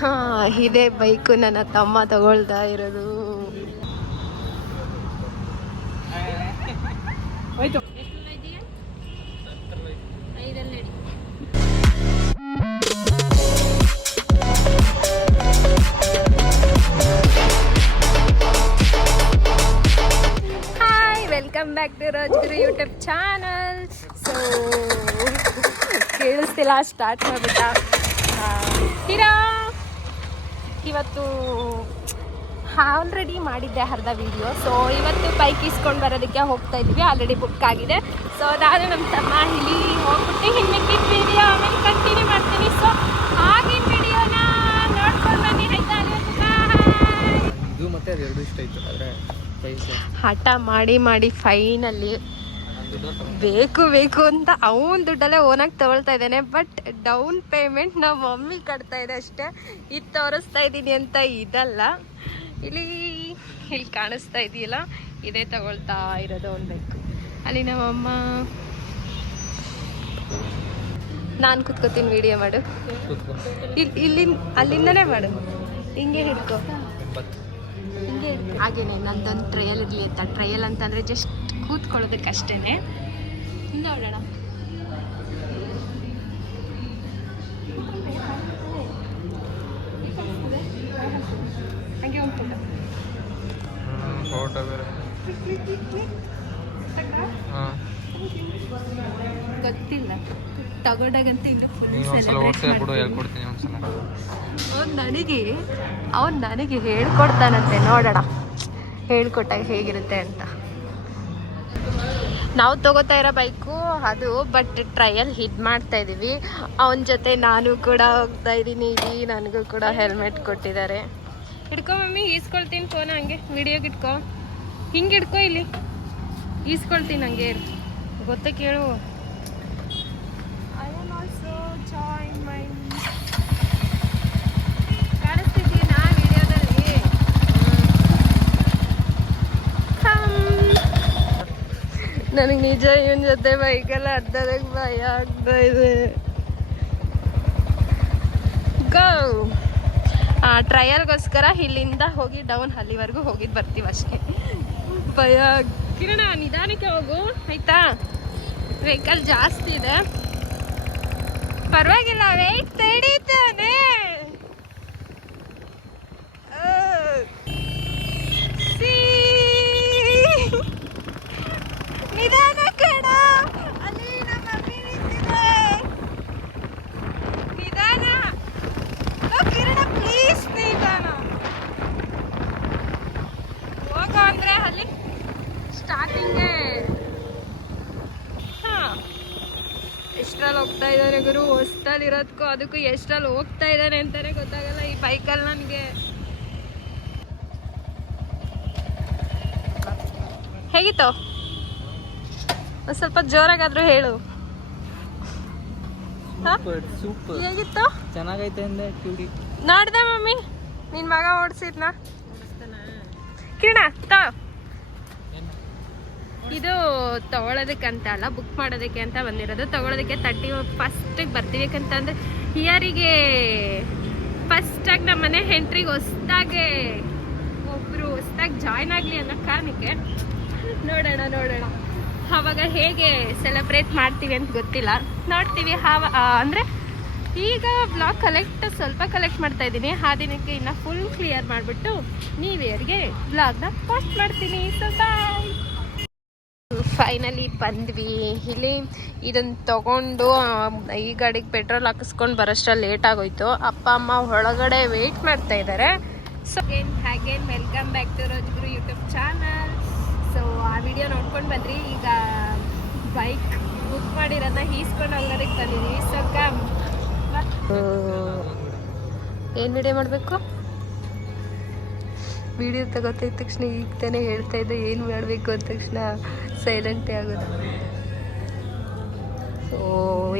ಹಾ, ಇದೇ ಬೈಕು ನನ್ನ ತಮ್ಮ ತಗೊಳ್ತಾ ಇರೋದು. Hi welcome back to Rajguru YouTube channel so ಕೇಳಿಸ್ತಿಲ್ಲ ಸ್ಟಾರ್ಟ್ ಮಾಡಿಬಿಟ್ಟ ಹೀರಾ! ಇವತ್ತು ಆಲ್ರೆಡಿ ಮಾಡಿದ್ದೆ ಅರ್ಧ ವಿಡಿಯೋ ಸೊ ಇವತ್ತು ಬೈಕ್ ಇಸ್ಕೊಂಡು ಬರೋದಕ್ಕೆ ಹೋಗ್ತಾ ಇದ್ವಿ. ಆಲ್ರೆಡಿ ಬುಕ್ ಆಗಿದೆ. ಸೊ ನಾನು ನಮ್ಮ ತಮ್ಮ ಇಲ್ಲಿ ಹೋಗ್ಬಿಟ್ಟು ಹಿಂದಿನ ವೀಡಿಯೋ ಆಮೇಲೆ ಕಂಟಿನ್ಯೂ ಮಾಡ್ತೀನಿ. ಸೊ ಆಗಿನ ವಿಡಿಯೋನ ನೋಡ್ಕೊಂಡು ಬನ್ನಿ. ಆಯ್ತಾ. ಇದು ಮತ್ತೆ ಅದು ಎರಡು ಇಷ್ಟ ಇತ್ತು ಆದರೆ ಪ್ರೈಸ್ ಹಠ ಮಾಡಿ ಮಾಡಿ ಫೈನಲ್ಲಿ ಬೇಕು ಬೇಕು ಅಂತ ಅವನ್ ದುಡ್ಡಲ್ಲೇ ಓನಾಗಿ ತಗೊಳ್ತಾ ಇದ್ದಾನೆ. ಬಟ್ ಡೌನ್ ಪೇಮೆಂಟ್ ನಮ್ಮ ಮಮ್ಮಿ ಕಟ್ತಾ ಇದೆ ಅಷ್ಟೇ. ಇದು ತೋರಿಸ್ತಾ ಇದ್ದೀನಿ ಅಂತ ಇದಲ್ಲ. ಇಲ್ಲಿ ಇಲ್ಲಿ ಕಾಣಿಸ್ತಾ ಇದೆಯಲ್ಲ? ಇದೇ ತಗೊಳ್ತಾ ಇರೋದು ಅವ್ನು ಬೇಕು. ಅಲ್ಲಿ ನಮ್ಮಮ್ಮ ನಾನು ಕುತ್ಕೋತೀನಿ ವಿಡಿಯೋ ಮಾಡು. ಇಲ್ಲಿ ಇಲ್ಲಿ ಅಲ್ಲಿಂದನೇ ಮಾಡು. ಹಿಂಗೆ ಹಿಡ್ಕೊ. ಹಿಂಗೆ. ಹಾಗೇನೆ ನಂದೊಂದು ಟ್ರಯಲ್ ಇರಲಿ ಅಂತ ಟ್ರಯಲ್ ಅಂತಂದರೆ ಜಸ್ಟ್ ಕೂತ್ಕೊಳ್ಳೋದಕ್ಕಷ್ಟೇ ನೋಡೋಣ ಹಾಗೆ ಒಂದು ಫೋಟೋ ಬೇರೆ. ಹಾಂ ಗೊತ್ತಿಲ್ಲ. ತಗೊಂಡಾಗಂತ ಇನ್ನು ಫುಲ್ ಹೇಳ್ಕೊಡ್ತೀನಿ ಒಂದ್ಸಲ. ಅವ್ನು ನನಗೆ ಅವ್ನು ನನಗೆ ಹೇಳ್ಕೊಡ್ತಾನಂತೆ ನೋಡೋಣ. ಹೇಳ್ಕೊಟ್ಟಾಗ ಹೇಗಿರುತ್ತೆ ಅಂತ. ನಾವು ತಗೋತಾ ಇರೋ ಬೈಕು ಅದು ಬಟ್ ಟ್ರಯಲ್ ಹಿಟ್ ಮಾಡ್ತಾ ಇದ್ದೀವಿ ಅವನ ಜೊತೆ ನಾನು ಕೂಡ ಹೋಗ್ತಾ ಇದ್ದೀನಿ ಇಲ್ಲಿ ನನಗೂ ಕೂಡ ಹೆಲ್ಮೆಟ್ ಕೊಟ್ಟಿದ್ದಾರೆ. ಹಿಡ್ಕೊ ಮಮ್ಮಿ ಈಸ್ಕೊಳ್ತೀನಿ ಫೋನ್ ಹಂಗೆ ವಿಡಿಯೋಗೆ ಇಟ್ಕೊ ಹಿಂಗೆ ಹಿಡ್ಕೊ ಇಲ್ಲಿ. ಈಸ್ಕೊಳ್ತೀನಿ ಹಂಗೆ. ಗೊತ್ತಾ ಕೇಳು. ನನಗೆ ನಿಜ ಇವನ್ ಜೊತೆ ಬೈಕೆಲ್ಲ ಅರ್ಧದಾಗ ಭಯ ಆಗ್ತಾ ಇದೆ. ಟ್ರಯಲ್ಗೋಸ್ಕರ ಇಲ್ಲಿಂದ ಹೋಗಿ ಡೌನ್ ಅಲ್ಲಿವರೆಗೂ ಹೋಗಿದ್ದು ಬರ್ತೀವಿ ಅಷ್ಟೇ. ಭಯ ಕಿರಣ, ನಿಧಾನಕ್ಕೆ ಹೋಗು. ಆಯ್ತಾ? ವೆಹಿಕಲ್ ಜಾಸ್ತಿ ಇದೆ. ಪರವಾಗಿಲ್ಲ ವೆಯ್ಟ್ ತಡೀತಾನೆ ನಿಧಾನ ಕಣ ಅಲ್ಲಿ ನಮ್ಮ ಮಮ್ಮಿ ನಿಂತಿದೆ ನಿಧಾನ ಓ, ಕಿರಣ ಪ್ಲೀಸ್ ನಿಧಾನ ಹೋಗೋ ಅಂದ್ರೆ ಅಲ್ಲಿ ಸ್ಟಾರ್ಟಿಂಗ್ಗೆ ಹಾ ಎಷ್ಟ್ರಲ್ಲಿ ಹೋಗ್ತಾ ಇದ್ದಾನೆ ಗುರು ಹೊಸ್ತಲ್ಲಿ ಇರೋದಕ್ಕೂ ಅದಕ್ಕೂ ಎಷ್ಟ್ರಲ್ಲಿ ಹೋಗ್ತಾ ಇದ್ದಾನೆ ಅಂತಾನೆ ಗೊತ್ತಾಗಲ್ಲ ಈ ಬೈಕಲ್ಲಿ ನನಗೆ. ಹೇಗಿತ್ತು? ಒಂದು ಸ್ವಲ್ಪ ಜೋರಾಗಾದ್ರೂ ಹೇಳು. ಹೇಗಿತ್ತು? ಚೆನ್ನಾಗೈತೆ ಅಂದೆ ನೋಡ್ದೆ ಮಮ್ಮಿ. ನಿನ್ ಮಗ ಓಡಿಸಿದ್ನ? ಕಿರಣ ತಾ. ಇದು ತಗೊಳೋದಕ್ಕೆ ಅಂತ ಅಲ್ಲ ಬುಕ್ ಮಾಡೋದಕ್ಕೆ ಅಂತ ಬಂದಿರೋದು. ತಗೊಳೋದಕ್ಕೆ ತರ್ಟಿ ಫಸ್ಟಿಗೆ ಬರ್ತೀವಿ. ಹಿಯರಿಗೆ ಇಯರಿಗೆ ಫಸ್ಟಾಗಿ ನಮ್ಮ ಮನೆ ಹೆಂಟ್ರಿಗೆ ಹೊಸ್ದಾಗೆ ಒಬ್ಬರು ಹೊಸ್ದಾಗಿ ಜಾಯ್ನ್ ಆಗಲಿ ಅನ್ನೋ ಕಾರಣಕ್ಕೆ ನೋಡೋಣ ನೋಡೋಣ. ಆವಾಗ ಹೇಗೆ ಸೆಲೆಬ್ರೇಟ್ ಮಾಡ್ತೀವಿ ಅಂತ ಗೊತ್ತಿಲ್ಲ. ನೋಡ್ತೀವಿ ಹಾವ ಅಂದರೆ ಈಗ ಬ್ಲಾಗ್ ಕಲೆಕ್ಟ್ ಸ್ವಲ್ಪ ಕಲೆಕ್ಟ್ ಮಾಡ್ತಾ ಇದ್ದೀನಿ. ಆ ದಿನಕ್ಕೆ ಇನ್ನು ಫುಲ್ ಕ್ಲಿಯರ್ ಮಾಡಿಬಿಟ್ಟು ನ್ಯೂ ಇಯರ್ಗೆ ಬ್ಲಾಗ್ನ ಪೋಸ್ಟ್ ಮಾಡ್ತೀನಿ. ಸೊ ಬಾಯ್ ಫೈನಲಿ ಬಂದ್ವಿ. ಇಲ್ಲಿ ಇದನ್ನು ತಗೊಂಡು ಈ ಗಾಡಿಗೆ ಪೆಟ್ರೋಲ್ ಹಾಕಿಸ್ಕೊಂಡು ಬರೋಷ್ಟ ಲೇಟ್ ಆಗೋಯ್ತು. ಅಪ್ಪ ಅಮ್ಮ ಒಳಗಡೆ ವೆಯ್ಟ್ ಮಾಡ್ತಾ ಇದ್ದಾರೆ so ಹಾಗೇನ್ welcome back to Rajguru YouTube channel so ಆ ವಿಡಿಯೋ ನೋಡ್ಕೊಂಡು ಬಂದ್ರಿ. ಈಗ ಬೈಕ್ ಬುಕ್ ಮಾಡಿರೋದನ್ನ ಈಸ್ಕೊಂಡು ಹೋಗೋದಕ್ಕೆ ಬಂದಿದ್ದೀವಿ ಸೊ ಕಮ್ ಏನು ವಿಡಿಯೋ ಮಾಡಬೇಕು? ವಿಡಿಯೋ ತಗೋತಿದ್ದ ತಕ್ಷಣ ಈಗ ತಾನೇ ಹೇಳ್ತಾ ಇದ್ದೆ ಏನು ಮಾಡಬೇಕು ಅಂದ ತಕ್ಷಣ ಸೈಲೆಂಟೇ ಆಗೋದು. ಸೊ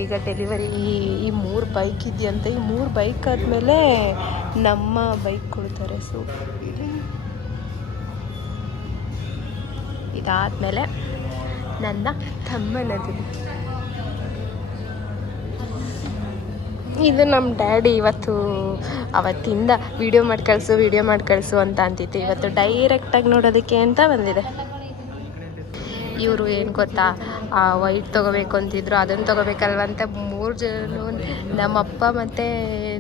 ಈಗ ಡೆಲಿವರಿ ಈ ಮೂರು ಬೈಕ್ ಇದೆಯಂತೆ. ಈ ಮೂರು ಬೈಕ್ ಆದಮೇಲೆ ನಮ್ಮ ಬೈಕ್ ಕೊಡ್ತಾರೆ. ಸೊ ಇದಾದಮೇಲೆ ನನ್ನ ತಮ್ಮನದು. ಇದು ನಮ್ಮ ಡ್ಯಾಡಿ ಇವತ್ತು ಅವತ್ತಿಂದ ವಿಡಿಯೋ ಮಾಡಿ ಕಳಿಸು ವಿಡಿಯೋ ಮಾಡಿ ಕಳಿಸು ಅಂತ ಅಂತಿತ್ತು. ಇವತ್ತು ಡೈರೆಕ್ಟಾಗಿ ನೋಡೋದಕ್ಕೆ ಅಂತ ಬಂದಿದೆ. ಇವರು ಏನು ಗೊತ್ತಾ? ವೈಟ್ ತೊಗೋಬೇಕು ಅಂತಿದ್ರು ಅದನ್ನು ತೊಗೋಬೇಕಲ್ವಂತ ಮೂರು ಜನ ನಮ್ಮಪ್ಪ ಮತ್ತು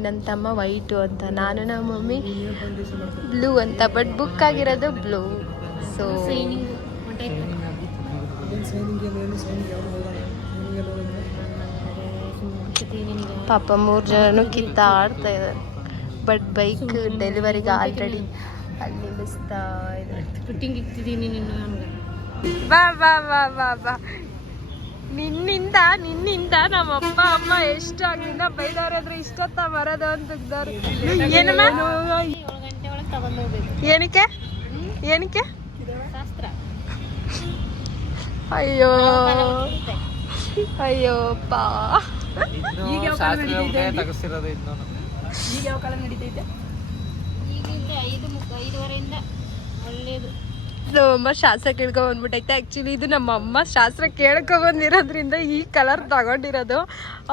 ನನ್ನ ತಮ್ಮ ವೈಟು ಅಂತ, ನಾನು ನಮ್ಮ ಮಮ್ಮಿ ಬ್ಲೂ ಅಂತ ಬಟ್ ಬುಕ್ ಆಗಿರೋದು ಬ್ಲೂ ಸೊ ಪಾಪ ಮೂರು ಜನನು ಕಿತ್ತಾಡ್ತಾ ಇದ್ದಾರೆ. ಬಟ್ ಬೈಕ್ ಡೆಲಿವರಿಗೆ ಆಲ್ರೆಡಿ ಅಲ್ಲಿ ನಿಲ್ಲಿಸ್ತಾ ಇದೆ. ಫಿಟ್ಟಿಂಗ್ ಇಕ್ತಿದ್ದೀನಿ ಬಾ ಬಾ ಬಾ ಬಾ ಬಾ. ನಿನ್ನಿಂದ ನಿನ್ನಿಂದ ನಮ್ಮ ಅಪ್ಪ ಅಮ್ಮ ಎಷ್ಟು ಆಗಿಂದ ಬೈದವ್ರಾದ್ರೆ ಇಷ್ಟೊತ್ತ ಬರೋದು ಅಂತ ಏನಕ್ಕೆ? ಏನಕ್ಕೆ? ಅಯ್ಯೋ. ಗಂಟೆ ಒಳಗೆ ಯಾವ ಕಾಲ ನಡೀತೈತೆ ಈಗ ಶಾಸ್ತ್ರ ಕಾಲ ಇನ್ನು ಈಗಿಂದ ಐದು ಐದುವರೆಯಿಂದ ಒಳ್ಳೇದು. ನಮ್ಮಮ್ಮ ಶಾಸ್ತ್ರ ಕೇಳ್ಕೊ ಬಂದ್ಬಿಟ್ಟೈತೆ ಆ್ಯಕ್ಚುಲಿ ಇದು ನಮ್ಮ ಅಮ್ಮ ಶಾಸ್ತ್ರ ಕೇಳ್ಕೊ ಬಂದಿರೋದ್ರಿಂದ ಈ ಕಲರ್ ತಗೊಂಡಿರೋದು.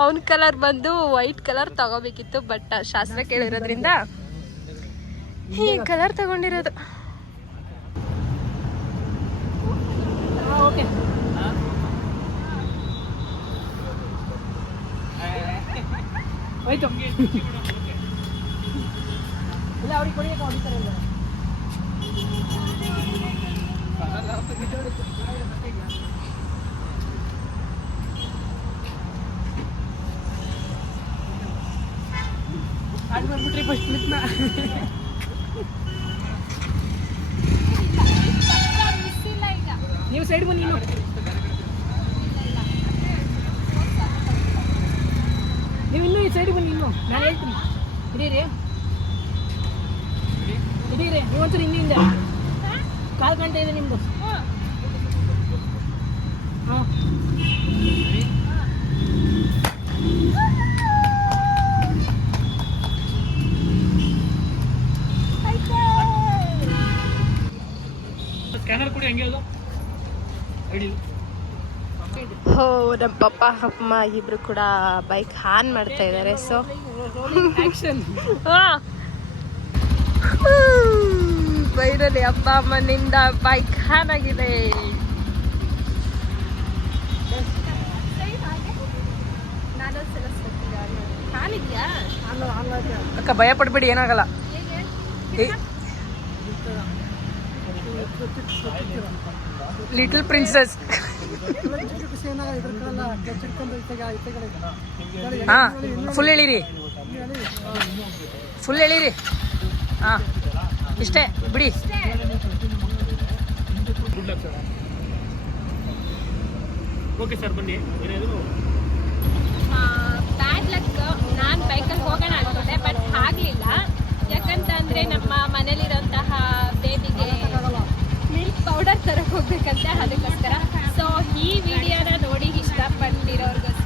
ಅವನ ಕಲರ್ ಬಂದು ವೈಟ್ ಕಲರ್ ತಗೋಬೇಕಿತ್ತು ಬಟ್ ಶಾಸ್ತ್ರ ಕೇಳಿರೋದ್ರಿಂದ ಈ ಕಲರ್ ತಗೊಂಡಿರೋದು. ಓಕೆ. ಹೋಯ್ತು ಇಲ್ಲ ಅವ್ರಿಗೆ ಕೊಡಿಯಕ್ಕೆ ಹೊಡಿತಾರಲ್ಲ ಅದು ಬಂದ್ಬಿಟ್ರಿ ಫಸ್ಟ್ ಕ್ಲಿಪ್ನ ನೀವು ಸೈಡ್ ಬನ್ನಿ ಇನ್ನು ನೀವು ಇನ್ನೂ ಈ ಸೈಡ್ ಬನ್ನಿ ಇನ್ನು ನಾನು ಹೇಳ್ತೀನಿ. ಹಿಡೀರಿ ಹಿಡೀರಿ ನೀವಂತೂ ಹಿಂದಿಂದ ಕಾಲು ಗಂಟೆ ಇದೆ ನಿಮ್ಮದು ಹಾಂ. ಸ್ಕ್ಯಾನರ್ ಕೊಡಿ, ಹಂಗೆ ಅದು. ಐಡಿ ಹೋ ನಮ್ಮ ಪಪ್ಪ ಅಮ್ಮ ಇಬ್ರು ಕೂಡ ಬೈಕ್ ಹಾನ್ ಮಾಡ್ತಾ ಇದ್ದಾರೆ ಸೊ ಬೈರಲ್ಲಿ ಅಪ್ಪ, ಅಮ್ಮನಿಂದ ಬೈಕ್ ಹಾನ್ ಆಗಿದೆ. ಅಕ್ಕ, ಭಯ ಪಡ್ಬೇಡಿ, ಏನಾಗಲ್ಲ. ಲಿಟಲ್ ಪ್ರಿನ್ಸಸ್ ಹಾ ಫುಲ್ ಎಳೀರಿ ಫುಲ್ ಎಳೀರಿ ಹಾ ಇಷ್ಟೇ ಬಿಡಿ. ಓಕೆ ಸರ್ ಬನ್ನಿ. ಏನಾದರೂ? ಬ್ಯಾಡ್ ಲಕ್ ನಾನು ಬೈಕಲ್ಲಿ ಹೋಗೋಣ ಅನ್ಕೊಂಡೆ ಬಟ್ ಆಗಲಿಲ್ಲ. ಯಾಕಂತಂದ್ರೆ ನಮ್ಮ ಮನೇಲಿರೋಂತಹ ಬೇಬಿಗೆ ಮಿಲ್ಕ್ ಪೌಡರ್ ತರಕ್ಕೆ ಹೋಗ್ಬೇಕಂತೆ ಅದಕ್ಕೋಸ್ಕರ. ಸೊ ಈ ವಿಡಿಯೋನ ನೋಡಿ ಇಷ್ಟಪಟ್ಟಿರೋರ್ಗೋಸ್ಕರ